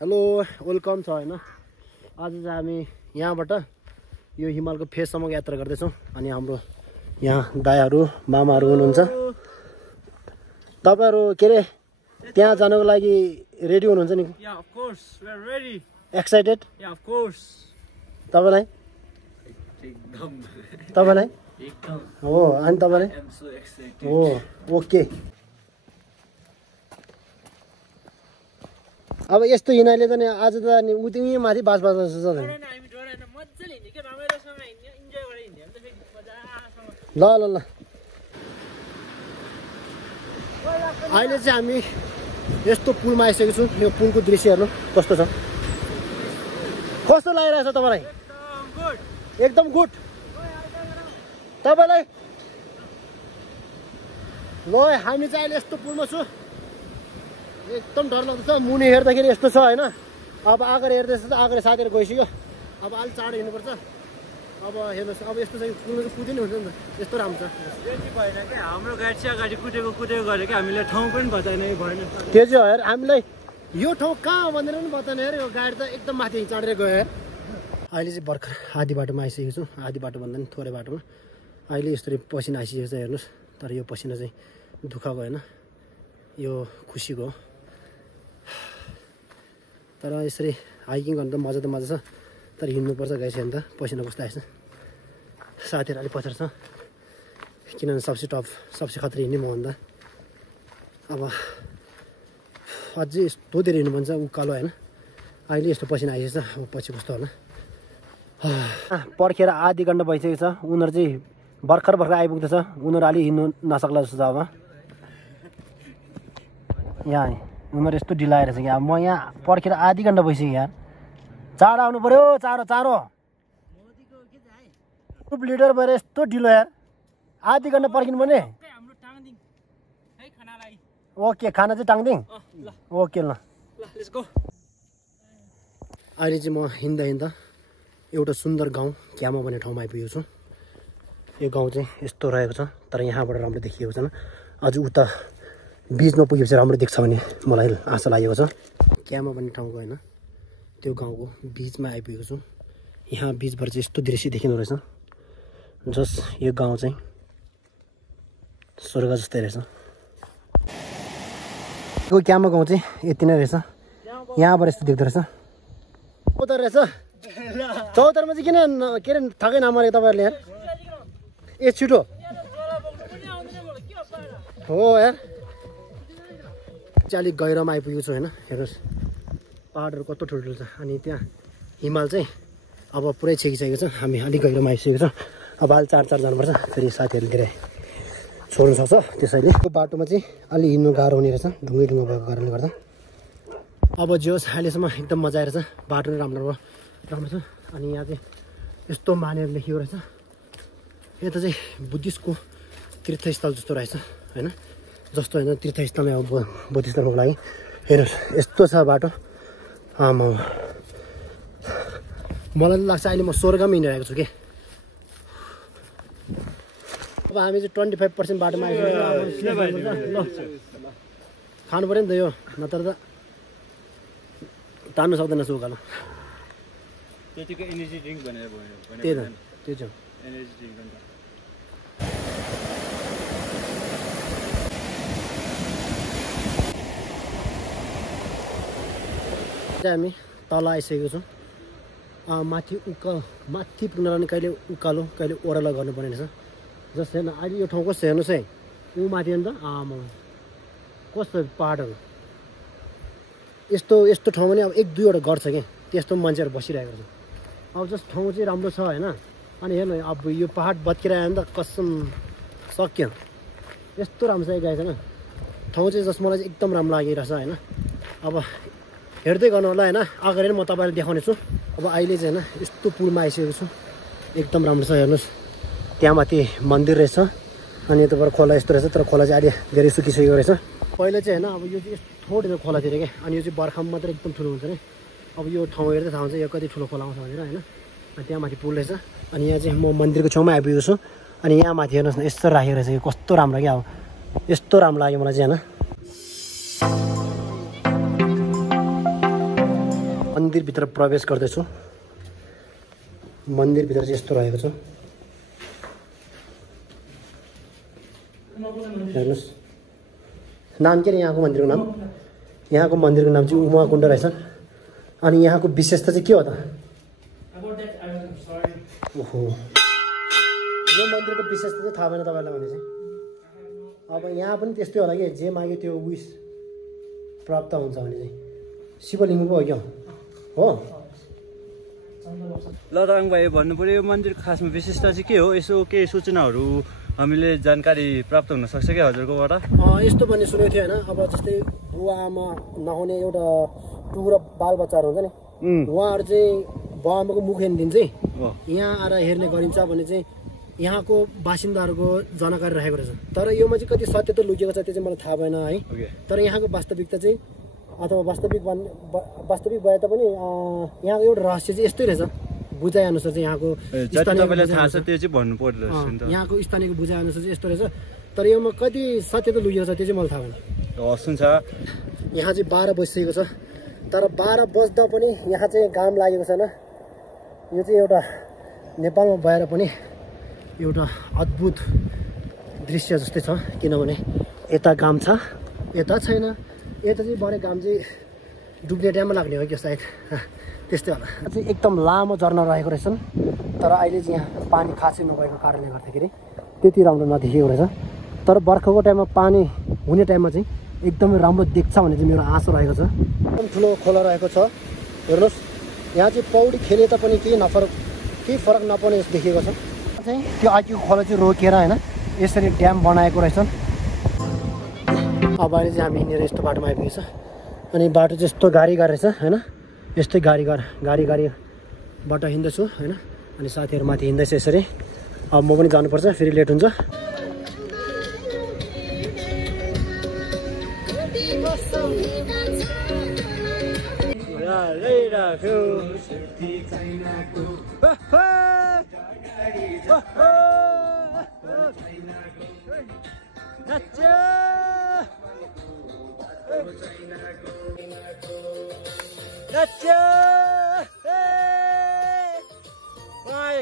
Hello welcome छ हैन। आज चाहिँ हामी यहाँबाट यो हिमालको फेससम्म यात्रा गर्दैछौँ अनि हाम्रो यहाँ दायाहरू मामाहरू हुनुहुन्छ। तपाईहरु के रे त्यहाँ जानको लागि रेडी हुनुहुन्छ नि? Yeah, of course, we are ready. Excited? Yeah, of course. तपाईलाई? एकदम हो अनि तपाईलाई? I am so excited. हो ओके। अब यस्तो हिँडाइले त नि आज त नि उति माथि बास बास जस्तो छ नि। ल ल ल अहिले चाहिँ हामी यस्तो पुलमा आइसकेको छौँ। यो पुलको दृश्य हेर्नु कस्तो छ, कस्तो लागिरहेछ तपाईलाई? एकदम गुड। तपाईलाई? ल हामी चाहिँ अहिले यस्तो पुलमा छु, एकदम डर लाग्दैछ। मुनि हेर्दाखेरि यस्तो छ हैन। अब आगर हेर्दैछ त आगर साथीहरु गइसक्यो। अब अलि चाँडो हिँड्नुपर्छ। अब हेर्नुस् अब यस्तो चाहिँ पुलमा कुदिनु हुन्छ नि त, यस्तो राम्रो छ। त्यति भएन के हाम्रो गाडी चाहिँ अगाडि कुदेको गरे के हामीले ठाउँ पनि बताएन यो भएन। त्यो चाहिँ हेर हामीलाई यो ठाउँ कहाँ भनेर पनि बताएन हेर। यो गाडी त एकदम माथि चढेर गयो हेर। अहिले चाहिँ भर्खर आधी बाटोमा आइसकेको छु। आधी बाटो भन्दा नि थोरै बाटोमा अहिले यसरी पसिना आइसकेको छ हेर्नुस्। तर यो पसिना चाहिँ दुःखको हैन, यो खुसीको हो। तर यसरी हाइकिङ गर्नु त मजा छ, तर हिँड्नुपर्छ गाइस। हेर्नु त पसिना कस्तो आएछ। साथीहरू अलिक पछाडि छ किनभने सबसे टप सबसे खतरा हिँड्ने म भन्दा। अब अझै यस्तो धेरै हिँड्नुपर्छ उकालो होइन। अहिले यस्तो पसिना आइसकेको छ, अब पछि कस्तो होला। पर्खेर आधी घन्टा भइसकेको छ। उनीहरू चाहिँ भर्खर आइपुग्दैछ। उनीहरू अलि हिँड्नु नसक्ला जस्तो छ। अब यहाँ उनीहरू यस्तो ढिलो आइरहेछ कि अब म यहाँ पर्खेर आधी घन्टा भइसक्यो यार। चाँडो आउनु पर्यो, चाँडो ग्रुप लिडर भएर यस्तो ढिलो यार। आधी घन्टा पर्खिनु पर्ने। ओके खाना चाहिँ टाङदिङ। ओके ल लेट्स गो। अहिले चाहिँ म हिँड्दा एउटा सुन्दर गाउँ क्यामा भन्ने ठाउँमा आइपुगेको छु। यो गाउँ चाहिँ यस्तो रहेको छ, तर यहाँबाट राम्रो देखिएको छैन। अझ उता बिचमा पुगेपछि राम्रो देख्छ भन्ने मलाई आशा लागेको छ। क्यामा भन्ने ठाउँको होइन, त्यो गाउँको बिचमा आइपुगेको छु। यहाँ बिचबाट चाहिँ यस्तो दृश्य देखिँदो रहेछ। जस यो गाउँ चाहिँ स्वर्ग जस्तै रहेछ। यो क्यामा गाउँ चाहिँ यति नै रहेछ। यहाँबाट यस्तो देख्दो रहेछ। चौतार रहेछ। चौतारमा चाहिँ किन के अरे ठगै नमरेको तपाईँहरूले यार? ए छिटो हो यार। चाहिँ अलिक गहिरोमा आइपुगेको छु होइन। हेर्नुहोस् पाहाडहरू कस्तो ठुल्ठुलो छ अनि त्यहाँ हिमाल चाहिँ अब पुरै छेकिसकेको छ। हामी अलिक गहिरोमा आइसकेको छ। अब अलि चार जानुपर्छ, फेरि साथीहरूले धेरै छोड्नु सक्छ। त्यसैले यो बाटोमा चाहिँ अलि हिँड्नु गाह्रो हुने रहेछ, ढुङ्गै भएको कारणले गर्दा। अब जे होस् अहिलेसम्म एकदम मजा आइरहेछ। बाटो नै राम्रो छ। अनि यहाँ चाहिँ यस्तो मानेर लेखिएको रहेछ। यता चाहिँ बुद्धिस्टको तीर्थस्थल जस्तो रहेछ होइन। जस्तो होइन तीर्थस्थल अब बुद्धिस्टहरूको लागि। हेर्नुहोस् यस्तो छ बाटो। आमा मलाई लाग्छ अहिले म स्वर्गमा हिँडिरहेको छु कि। अब हामी चाहिँ 25% बाटोमा आइसक्यौँ। खानु पऱ्यो नि त यो, नत्र त तान्नु सक्दैन छु उकालो। त्यतिको एनर्जी ड्रिङ्क भनेर त्यही त त्यो छ एनर्जी ड्रिङ्क। हामी तल आइसकेको छौँ। माथि पुग्नलाई नि कहिले उकालो कहिले ओह्रालो गर्नुपर्ने रहेछ। जस्तो हेर्न अहिले यो ठाउँ कस्तो हेर्नुहोस् है। ऊ माथि हेर्नु त आमा कस्तो पाहाडहरू। यस्तो ठाउँमा नि अब 1-2वटा घर छ कि त्यस्तो मान्छेहरू बसिरहेको छ। अब जस्तो ठाउँ चाहिँ राम्रो छ होइन। अनि हेर्नु अब यो पाहाड भत्किएर आयो भने त कसम सक्यो। यस्तो राम्रो छ गाइस होइन। ठाउँ चाहिँ जस मलाई चाहिँ एकदम राम्रो लागिरहेछ होइन। अब हेर्दै गर्नु होला होइन। अगाडि म तपाईँलाई देखाउने छु। अब अहिले चाहिँ होइन यस्तो पुलमा आइसकेको छु। एकदम राम्रो छ हेर्नुहोस्। त्यहाँ माथि मन्दिर रहेछ अनि यताबाट खोला यस्तो रहेछ। तर खोला चाहिँ अहिले धेरै सुकिसकेको रहेछ। पहिला चाहिँ होइन अब यो चाहिँ यस्तो ठुलो खोला थियो क्या। अनि यो चाहिँ बर्खामा मात्रै एकदम ठुलो हुन्छ नि। अब यो ठाउँ हेर्दै थाहा हुन्छ यो कति ठुलो खोला आउँछ भनेर होइन। त्यहाँ माथि पुल रहेछ। अनि यहाँ चाहिँ म मन्दिरको छेउमा आइपुगेको छु। अनि यहाँ माथि हेर्नुहोस् न यस्तो राखेको रहेछ। यो कस्तो राम्रो क्या। अब यस्तो राम्रो लाग्यो मलाई चाहिँ होइन। मन्दिरभित्र प्रवेश गर्दैछु। मन्दिरभित्र चाहिँ यस्तो रहेको छ। हेर्नुहोस्, नाम के अरे यहाँको मन्दिरको नाम? यहाँको मन्दिरको नाम चाहिँ उमाकुण्ड रहेछ। अनि यहाँको विशेषता चाहिँ के हो त? ओहो, यो मन्दिरको विशेषता चाहिँ थाहा भएन तपाईँलाई भने चाहिँ। अब यहाँ पनि त्यस्तै होला कि जे माग्यो त्यो विस प्राप्त हुन्छ भने चाहिँ। शिवलिङ्ग पो हो क्या हो? ल तरङ भाइ भन्नु पर्यो यो मन्दिरको खासमा विशेषता चाहिँ के हो? यसो केही सूचनाहरू हामीले जानकारी प्राप्त हुन सक्छ क्या हजुरकोबाट? यस्तो भन्ने सुनेको थियो होइन, अब जस्तै बुवा आमा नहुने एउटा टुक्रो बालबच्चाहरू हुन्छ नि, उहाँहरू चाहिँ बुवा आमाको मुख हेर्दिन चाहिँ यहाँ आएर हेर्ने गरिन्छ भने चाहिँ यहाँको बासिन्दाहरूको जानकारी रहेको रहेछ। तर योमा चाहिँ कति सत्य त लुकेको छ त्यो चाहिँ मलाई थाहा भएन है। तर यहाँको वास्तविकता चाहिँ अथवा वास्तविक भए तापनि यहाँको एउटा रहस्य चाहिँ यस्तै रहेछ। बुझाइअनुसार चाहिँ यहाँको यहाँको स्थानीयको बुझाइअनुसार चाहिँ यस्तो रहेछ। तर योमा कति सत्य त लुकेको छ त्यो चाहिँ मलाई थाहा भएन। हुन्छ यहाँ चाहिँ 12 बजिसकेको छ, तर 12 बज्दा पनि यहाँ चाहिँ घाम लागेको छैन। यो चाहिँ एउटा नेपालमा भएर पनि एउटा अद्भुत दृश्य जस्तै छ, किनभने यता घाम छ यता छैन। यता चाहिँ बढी घाम चाहिँ डुब्ने टाइममा लाग्ने हो कि सायद, त्यस्तै होला। चाहिँ एकदम लामो झर्ना रहेको रहेछन्, तर अहिले चाहिँ यहाँ पानी खासै नभएको कारणले गर्दाखेरि त्यति राम्रो नदेखिएको रहेछ। तर बर्खाको टाइममा पानी हुने टाइममा चाहिँ एकदमै राम्रो देख्छ भन्ने चाहिँ मेरो आशा रहेको छ। एकदम ठुलो खोला रहेको छ। हेर्नुहोस्, यहाँ चाहिँ पौडी खेले तापनि केही फरक नपर्ने जस्तो देखिएको छ। चाहिँ त्यो आइक्यू खोला चाहिँ रोकेर होइन यसरी ड्याम बनाएको रहेछन्। अब अहिले चाहिँ हामी हिँडेर यस्तो बाटोमा आइपुगेको छ। अनि बाटो चाहिँ यस्तो गाडी रहेछ होइन, यस्तै गाडीबाट हिँड्दैछु होइन। अनि साथीहरू माथि हिँड्दैछ यसरी। अब म पनि जानुपर्छ, फेरि लेट हुन्छ।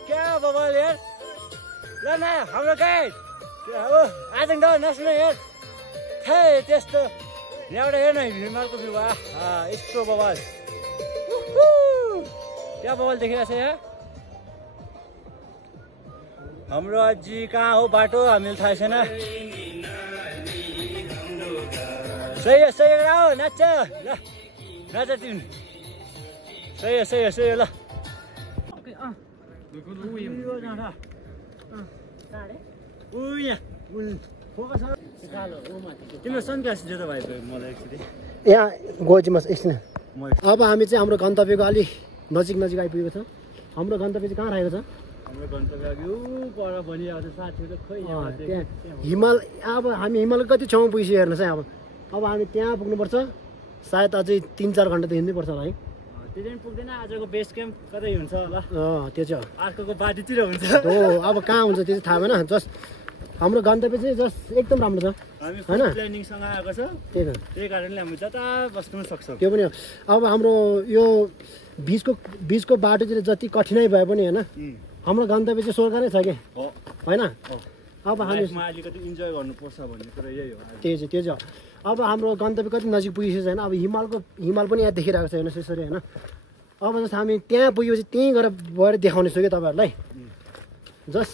क्या बवाल यार, ल न हाम्रो गाइड आज नस्नु यार। खै त्यस्तो यहाँबाट हेर्न हिमालको विवाह यस्तो बवाल, क्या बवाल देखिरहेको छ यहाँ। हाम्रो अझै कहाँ हो बाटो हामीले थाहा छैन। सही हो नाच्छ ल, नाच तिमी। सही हो ल। तिम्रो सनग्लास दियो त भाइ मलाई एकचोटि। यहाँ गएपछि एकछिन। अब हामी चाहिँ हाम्रो गन्तव्यको अलि नजिक आइपुगेको छ। हाम्रो गन्तव्य चाहिँ कहाँ रहेको छ? हाम्रो गन्तव्य पर भनिरहेको छ साथीहरू खोइ त्यहाँ हिमाल। अब हामी हिमाल कति छेउमा पुगिसक्यो हेर्नुहोस् है। अब हामी त्यहाँ पुग्नुपर्छ। सायद अझै 3-4 घन्टा त हिँड्नै पर्छ होला है। त्यो चाहिँ पुग्दैन। आजको बेस क्याम्प कतै हुन्छ होला। त्यो चाहिँ अर्कोको बाटोतिर हुन्छ। अब कहाँ हुन्छ त्यो चाहिँ थाहा भएन। जस्ट हाम्रो गन्तव्य चाहिँ जस्ट एकदम राम्रो छ होइन, प्लानिङसँग आएको छ। त्यही कारणले हामी जता बस्नु सक्छौँ। त्यो पनि हो। अब हाम्रो यो बिचको बाटो चाहिँ जति कठिनाइ भए पनि होइन, हाम्रो गन्तव्य चाहिँ स्वर्ग नै छ कि होइन। अब हामी अलिकति इन्जोय गर्नुपर्छ भन्ने कुरा यही हो। त्यो चाहिँ अब हाम्रो गन्तव्य कति नजिक पुगिसकेको छैन। अब हिमाल पनि यहाँ देखिरहेको छ हेर्नुहोस् यसरी होइन। अब जस्तो हामी त्यहाँ पुगेपछि त्यहीँ गएर देखाउने छु कि तपाईँहरूलाई। जस्ट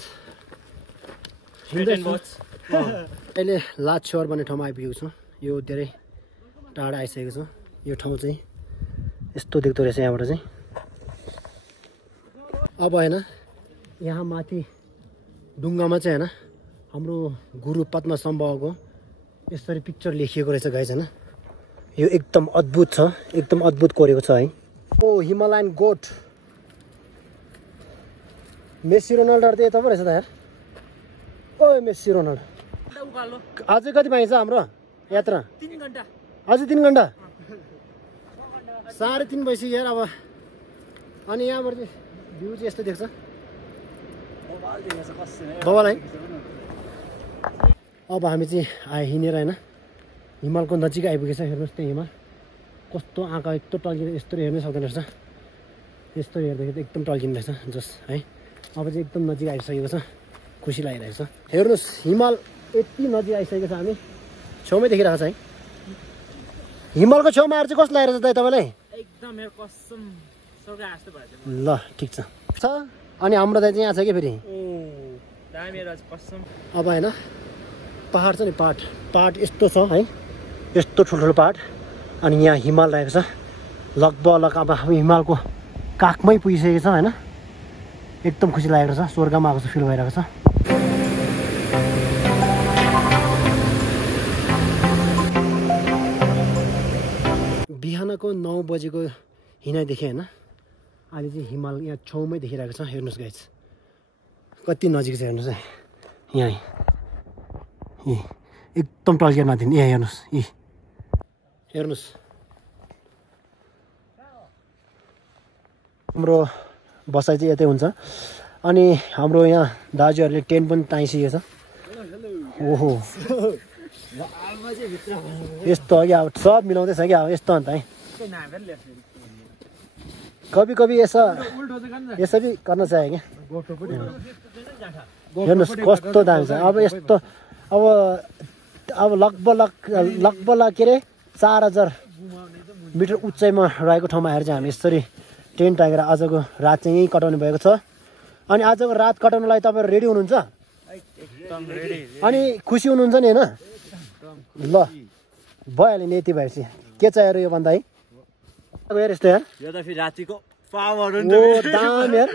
अहिले लाछ्योर भन्ने ठाउँमा आइपुगेको छु। यो धेरै टाढा आइसकेको छ। यो ठाउँ चाहिँ यस्तो देख्दो रहेछ यहाँबाट चाहिँ। अब होइन यहाँ माथि ढुङ्गामा चाहिँ होइन हाम्रो गुरु पद्मसम्भवको यसरी पिक्चर लेखिएको रहेछ गाइस होइन। यो एकदम अद्भुत छ, एकदम अद्भुत कोरेको छ है। ओ हिमालयन गोट मेसी रोनाल्डो त यता पो रहेछ त यार। ओ मेसी रोनाल्डो अझै कति पाइन्छ हाम्रो यात्रा? 3 घन्टा। अझै 3 घन्टा? 3:30 भइसक्यो यार अब। अनि यहाँबाट चाहिँ भ्यू चाहिँ यस्तो देख्छ बवाल है। अब हामी चाहिँ हिँडेर होइन हिमालको नजिक आइपुगेछ। हेर्नुहोस् त्यहाँ हिमाल कस्तो आँखा यस्तो टल्किने यस्तो हेर्नै सक्दैन रहेछ यस्तो हेर्दाखेरि एकदम टल्किने रहेछ जस है अब चाहिँ एकदम नजिक आइसकेको छ खुसी लागिरहेको छ हेर्नुहोस् हिमाल यति नजिक आइसकेको छ हामी छेउमै देखिरहेको छ है हिमालको छेउमा आएर चाहिँ कस्तो लागिरहेछ दाइ तपाईँलाई एकदम मेरो कसम स्वर्ग जस्तो भयो ल ठिक छ अनि हाम्रो दाइ चाहिँ यहाँ छ कि फेरि दामी कसम अब होइन पहाड छ नि पहाड यस्तो छ है यस्तो ठुल्ठुलो पहाड अनि यहाँ हिमाल रहेको छ लगभग अब हामी हिमालको काखमै पुगिसकेको छ होइन एकदम खुसी लागेको छ स्वर्गमा आएको छ फिल भइरहेको छ बिहानको 9 बजेको हिँडाइदेखि होइन अहिले चाहिँ हिमाल यहाँ छेउमै देखिरहेको छ हेर्नुहोस् गाइस कति नजिक छ हेर्नुहोस् है यहाँ एकदम टल्किएर माथि यहाँ हेर्नुहोस् हेर्नुहोस् हाम्रो बसाइ चाहिँ यतै हुन्छ अनि हाम्रो यहाँ दाजुहरूले टेन्ट पनि टाँसिएको छ ओहो यस्तो अघि अब सब मिलाउँदैछ कि अब यस्तो अन्त है कभी यसरी गर्न चाहे क्या हेर्नुहोस् कस्तो दामी छ अब यस्तो अब लगभग के अरे 4000 मिटर उचाइमा रहेको ठाउँमा आएर चाहिँ हामी यसरी टेन्ट टाँगेर आजको रात चाहिँ यहीँ कटाउने भएको छ अनि आजको रात कटाउनलाई तपाईँहरू रेडी हुनुहुन्छ अनि खुसी हुनुहुन्छ नि होइन ल भइहाल्यो नि यति भएपछि के चाहियो यो भन्दा है हेर यस्तो यार यो त फेरि रातिको पावर हो ओ दामी यार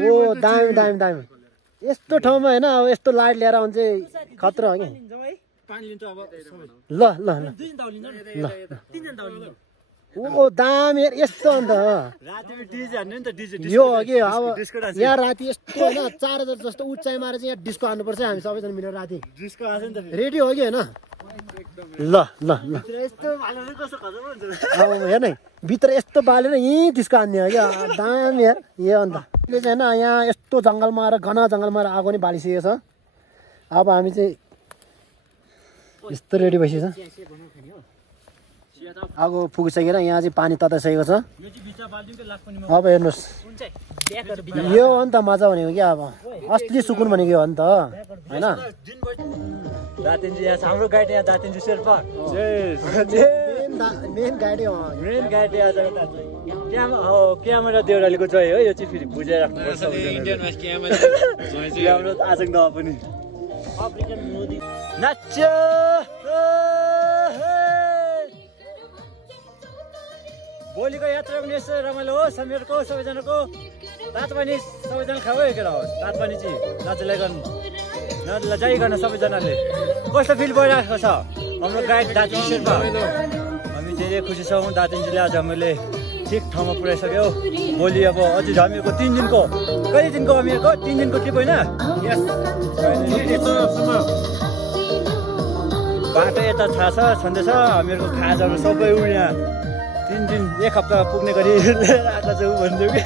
ओ दामी यस्तो ठाउँमा होइन अब यस्तो लाइट लिएर आउनु चाहिँ खतरा हो कि ल ओ दामी यार यस्तो अन्त यो हो कि अब यहाँ राति यस्तो होइन 4000 जस्तो उचाइमा चाहिँ यहाँ डिस्को हान्नुपर्छ हामी सबैजना मिलेर राति रेडी हो कि होइन ल अब हेर्न भित्र यस्तो बालेर यहीँ डिस्को हान्ने हो क्या दामी यार यो अन्त अहिले चाहिँ होइन यहाँ यस्तो जङ्गलमा आएर घना जङ्गलमा आएर आगो नि बालिसकेको छ अब हामी चाहिँ यस्तो रेडी भइसकेको छ आगो फुकिसकेर यहाँ चाहिँ पानी तताइसकेको छ अब हेर्नुहोस् यो हो नि त मजा भनेको क्या अब असली सुकुन भनेको यो हो नि त होइन दातिन्जी यहाँ हाम्रो गाइड यहाँ दातिन्जी शेर्पा मेन गाडी हो मेन गाइड आज क्यामेरा देउरालीको जय हो यो चाहिँ फेरि बुझाइ राख्नुपर्छ हाम्रो आजको नभए पनि नाच्यो भोलिको यात्रा पनि यस्तो रमाइलो होस् हामीहरूको सबैजनाको तातो पानी सबैजना खाऊ एकेर होस् तातो पानी चाहिँ नदीलाई गर्न सबैजनाले कस्तो फिल भइरहेको छ हाम्रो गाइड दार्जिलिङ शेर्पा हामी धेरै खुसी छौँ दार्जिलिङजीले आज हामीले ठिक ठाउँमा पुऱ्याइसक्यो भोलि अब अझै हामीहरूको 3 दिनको कति दिनको हामीहरूको 3 दिनको ट्रिप होइन बाटो यता थाहा छ छँदैछ हामीहरूको खाजाहरू सबै उ यहाँ 3 दिन 1 हप्ता पुग्ने गरी लिएर आएको छु भन्छु कि